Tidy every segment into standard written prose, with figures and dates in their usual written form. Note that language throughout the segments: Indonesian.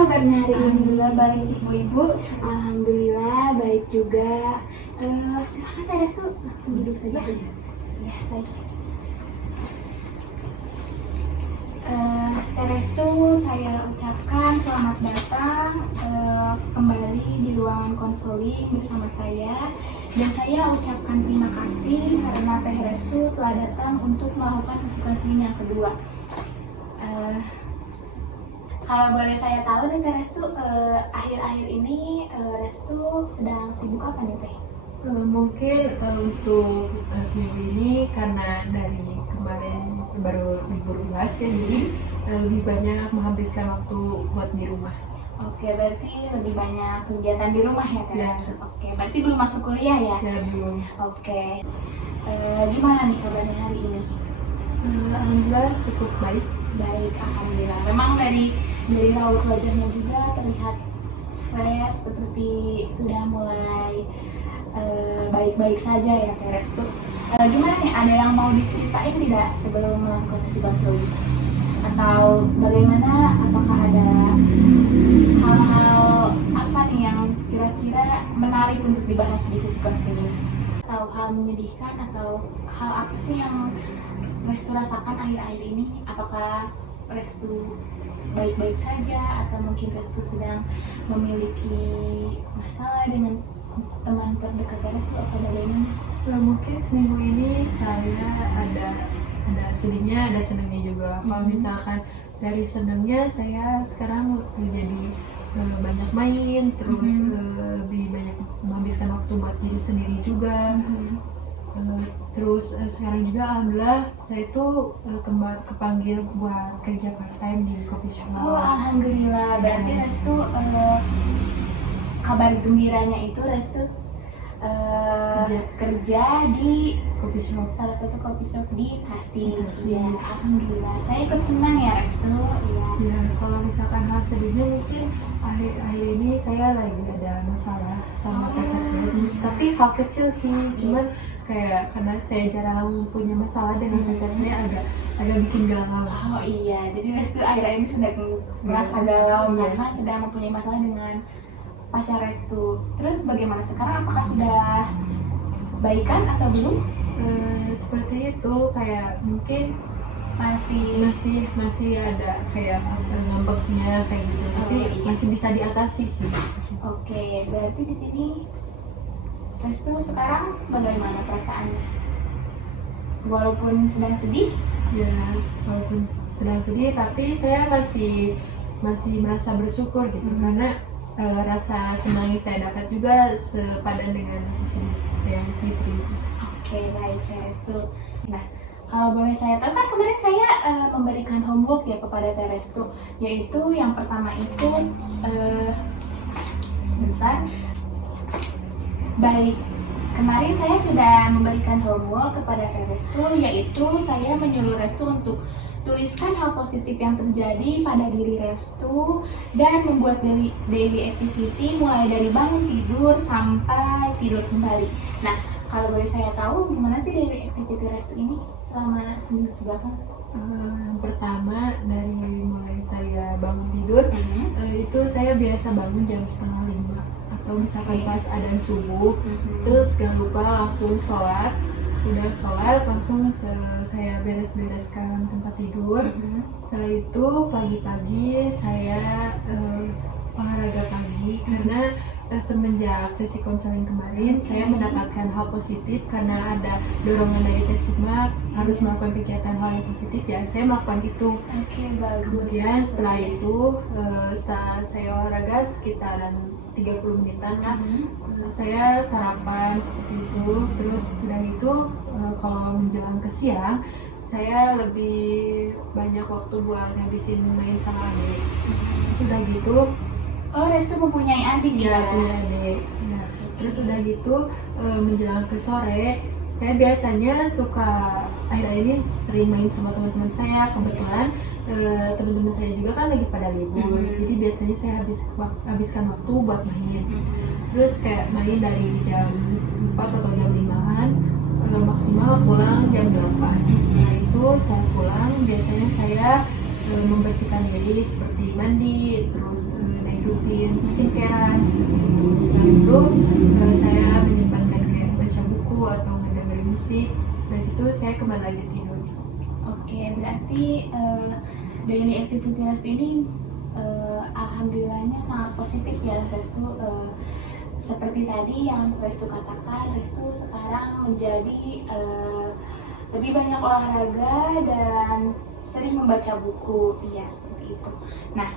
kabarnya hari ini? Alhamdulillah baik, Ibu. Alhamdulillah baik juga. Silakan Teh Restu langsung duduk saja. Ya, baik. Teh Restu, saya ucapkan selamat datang kembali di ruangan konseling bersama saya. Dan saya ucapkan terima kasih karena Teh Restu telah datang untuk melakukan sesi konseling yang kedua. Kalau boleh saya tahu nih Teh Restu, akhir-akhir ini Restu sedang sibuk apa nih Teh? Mungkin untuk seminggu ini karena dari kemarin baru libur UAS ya, jadi lebih banyak menghabiskan waktu buat di rumah. Oke, berarti lebih banyak kegiatan di rumah ya Teh Ya. Restu? Oke, berarti belum masuk kuliah ya? Ya belum. Oke, gimana nih kabarnya hari ini? Alhamdulillah cukup baik. Baik, alhamdulillah. Memang dari raut wajahnya juga terlihat fresh, seperti sudah mulai baik-baik saja ya Teh Restu. Gimana nih, ada yang mau diceritain tidak sebelum melakukan sesi konseling? Atau bagaimana, apakah ada hal-hal apa nih yang kira-kira menarik untuk dibahas di sesi konseling? Atau hal menyedihkan, atau hal apa sih yang Restu rasakan akhir-akhir ini? Apakah Restu baik-baik saja, atau mungkin Restu sedang memiliki masalah dengan teman terdekat Restu, atau bagaimana? Mungkin seminggu ini saya ada sedihnya, ada senangnya juga. Kalau misalkan dari senangnya, saya sekarang menjadi banyak main, terus lebih banyak menghabiskan waktu buat diri sendiri juga. Terus sekarang juga alhamdulillah saya tuh kepanggil buat kerja part time di coffee shop. Oh, alhamdulillah. Berarti Restu kabar gembiranya itu Restu kerja di Coffee shop. salah satu coffee shop di Tasik. Tasik. Ya, alhamdulillah. Saya ikut senang ya Restu. Ya. Ya, kalau misalkan hal sedihnya mungkin akhir-akhir ini saya lagi ada masalah sama pacar saya. Tapi hal kecil sih, cuman kayak karena saya jarang punya masalah dengan pacar saya, agak bikin galau. Oh iya, jadi Restu akhir-akhir ini sedang merasa galau Iya. karena sedang mempunyai masalah dengan pacar Restu. Terus bagaimana sekarang? Apakah sudah baikan atau belum? Seperti itu, kayak mungkin Masih. ada kayak ngambeknya kayak gitu, tapi iya. masih bisa diatasi sih. Oke, berarti di sini Restu sekarang bagaimana perasaannya? Walaupun sedang sedih? Ya, walaupun sedang sedih, tapi saya masih merasa bersyukur gitu, karena rasa senang yang saya dapat juga sepadan dengan rasa sedih yang diterima. Oke, baik Restu. Nah, kalau boleh saya tahu, kan kemarin saya memberikan homework ya kepada Teh Restu, yaitu yang pertama itu sebentar. Baik, kemarin saya sudah memberikan homework kepada Teh Restu, yaitu saya menyuruh Restu untuk tuliskan hal positif yang terjadi pada diri Restu dan membuat daily activity mulai dari bangun tidur sampai tidur kembali. Nah, kalau boleh saya tahu, gimana sih daily activity Restu ini selama seminggu belakang? Yang pertama, dari mulai saya bangun tidur, itu saya biasa bangun jam 4:30 atau misalkan pas adzan subuh, terus gak lupa langsung sholat. Udah sholat langsung saya beres-bereskan tempat tidur. Setelah itu pagi-pagi saya olahraga pagi, karena semenjak sesi konseling kemarin saya mendapatkan hal positif karena ada dorongan dari Teh Sukma harus melakukan kegiatan hal yang positif, ya saya melakukan itu. Oke, bagus. Kemudian setelah itu setelah saya olahraga sekitaran 30 menitan lah, saya sarapan seperti itu. Terus udah itu kalau menjelang ke siang saya lebih banyak waktu buat ngabisin main sama adik. Sudah gitu, Oh, Restu mempunyai adik ya ya? punya adik. Ya. Terus udah gitu menjelang ke sore saya biasanya suka akhir-akhir ini sering main sama teman-teman saya. Kebetulan teman-teman saya juga kan lagi pada libur, jadi biasanya saya habiskan waktu buat main. Terus kayak main dari jam 4 atau jam 5-an, maksimal pulang jam 8. Setelah itu saya pulang biasanya saya membersihkan diri seperti mandi, terus naik rutin skincarean. Setelah itu saya menyempatkan kayak baca buku atau mendengar musik, dan itu saya kembali lagi tidur. Oke, berarti daily activity Restu ini alhamdulillahnya sangat positif ya Restu. Seperti tadi yang Restu katakan, Restu sekarang menjadi lebih banyak olahraga dan sering membaca buku. Iya, seperti itu. Nah,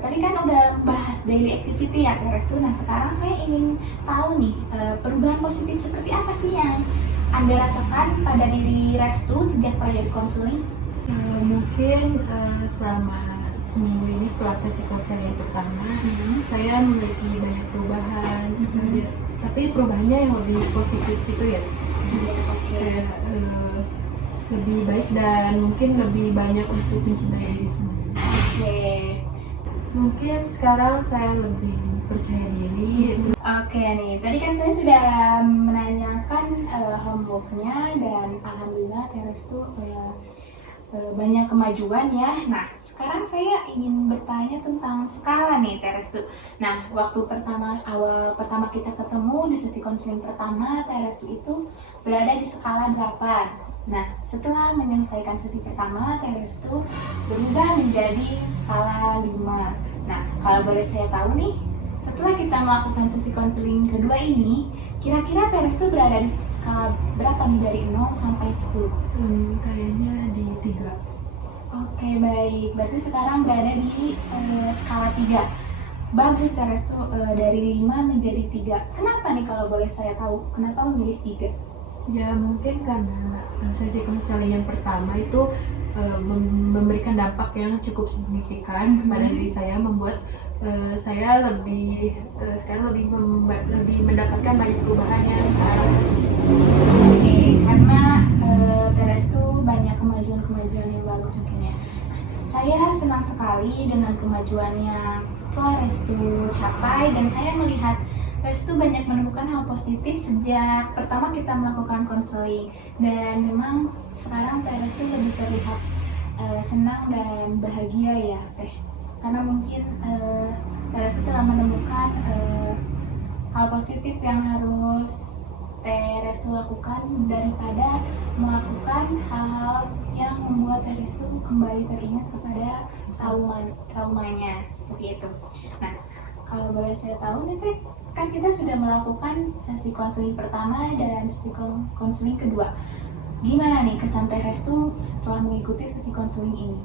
tadi kan udah bahas daily activity ya Restu. Nah, sekarang saya ingin tahu nih, perubahan positif seperti apa sih yang Anda rasakan pada diri Restu sejak pelajari konseling? Mungkin selama seminggu ini setelah sesi konseling pertama, saya memiliki banyak perubahan, tapi perubahannya yang lebih positif gitu ya. Kayak lebih baik dan mungkin lebih banyak untuk mencintai diri sendiri. Mungkin sekarang saya lebih percaya diri. Oke nih, tadi kan saya sudah menanyakan homeworknya dan alhamdulillah Restu banyak kemajuan ya. Nah, sekarang saya ingin bertanya tentang skala nih Restu. Nah, waktu awal pertama kita ketemu di sesi konseling pertama, Restu itu berada di skala 8. Nah, setelah menyelesaikan sesi pertama, Restu berubah menjadi skala 5. Nah, kalau boleh saya tahu nih, setelah kita melakukan sesi konseling kedua ini, kira-kira Restu berada di skala berapa nih dari 0 sampai 10? Kayaknya di 3. Oke, baik. Berarti sekarang berada di skala 3. Bagus Restu, dari 5 menjadi 3. Kenapa nih kalau boleh saya tahu? Kenapa memilih 3? Ya mungkin karena sesi konseling yang pertama itu memberikan dampak yang cukup signifikan kepada diri saya, membuat saya sekarang lebih mendapatkan banyak perubahan yang ke arah positif. Oke, karena Restu banyak kemajuan-kemajuan yang bagus mungkin ya. Saya senang sekali dengan kemajuan yang telah Restu capai, dan saya melihat Restu banyak menemukan hal positif sejak pertama kita melakukan konseling, dan memang sekarang Restu lebih terlihat senang dan bahagia ya Teh, karena mungkin Restu telah menemukan hal positif yang harus Restu lakukan daripada melakukan hal-hal yang membuat Restu kembali teringat kepada traumanya seperti itu. Nah, kalau boleh saya tahu nih Teh, kan kita sudah melakukan sesi konseling pertama dan sesi konseling kedua. Gimana nih kesan Restu setelah mengikuti sesi konseling ini?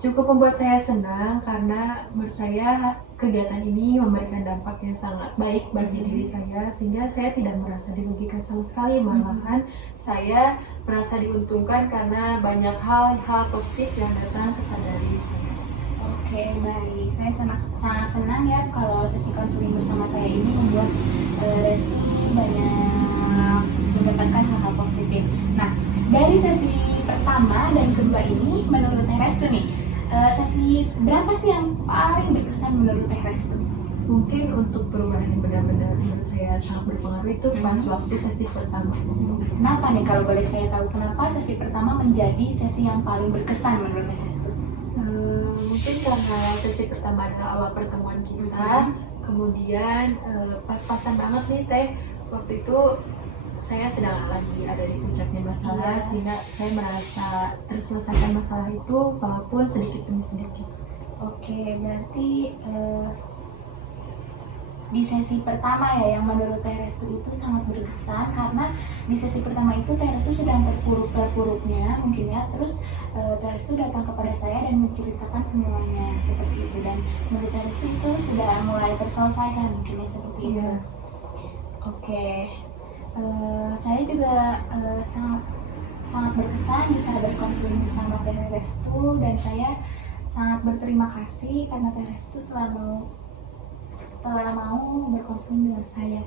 Cukup membuat saya senang karena menurut saya kegiatan ini memberikan dampak yang sangat baik bagi diri saya, sehingga saya tidak merasa dirugikan sama sekali, malahan saya merasa diuntungkan karena banyak hal positif yang datang kepada diri saya. Oke, baik. Saya sangat senang ya kalau sesi konseling bersama saya ini membuat Restu banyak mendapatkan hal-hal positif. Nah, dari sesi pertama dan kedua ini, menurut Restu nih, sesi berapa sih yang paling berkesan menurut Restu? Mungkin untuk perubahan yang benar-benar menurut saya sangat berpengaruh itu pas waktu sesi pertama. Kenapa nih kalau boleh saya tahu, kenapa sesi pertama menjadi sesi yang paling berkesan menurut Restu? Mungkin karena sesi pertama adalah awal pertemuan kita, kemudian pas-pasan banget nih Teh, waktu itu saya sedang lagi ada di puncaknya masalah, sehingga saya merasa terselesaikan masalah itu walaupun sedikit demi sedikit. Oke, berarti di sesi pertama ya yang menurut Restu itu sangat berkesan, karena di sesi pertama itu Restu sedang terpuruknya mungkin ya, terus Restu datang kepada saya dan menceritakan semuanya seperti itu, dan menurut Restu itu sudah mulai terselesaikan mungkin ya seperti itu. Oke. Saya juga sangat berkesan bisa berkonseling bersama Restu, dan saya sangat berterima kasih karena Restu telah mau berkonseling dengan saya.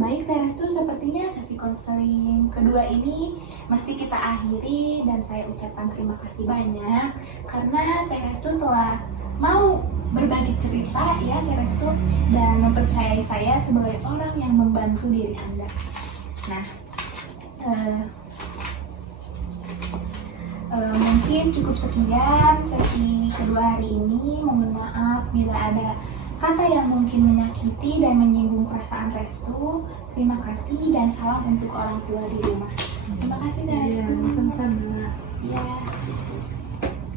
Baik Restu, sepertinya sesi konseling kedua ini mesti kita akhiri, dan saya ucapkan terima kasih banyak karena Restu telah mau berbagi cerita ya Restu, dan mempercayai saya sebagai orang yang membantu diri Anda. Nah, Mungkin cukup sekian sesi kedua hari ini. Mohon maaf bila ada kata yang mungkin menyakiti dan menyinggung perasaan Restu. Terima kasih dan salam untuk orang tua di rumah. Terima kasih Kak Restu. Sama-sama. Ya.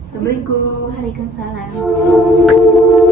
Assalamualaikum. Waalaikumsalam.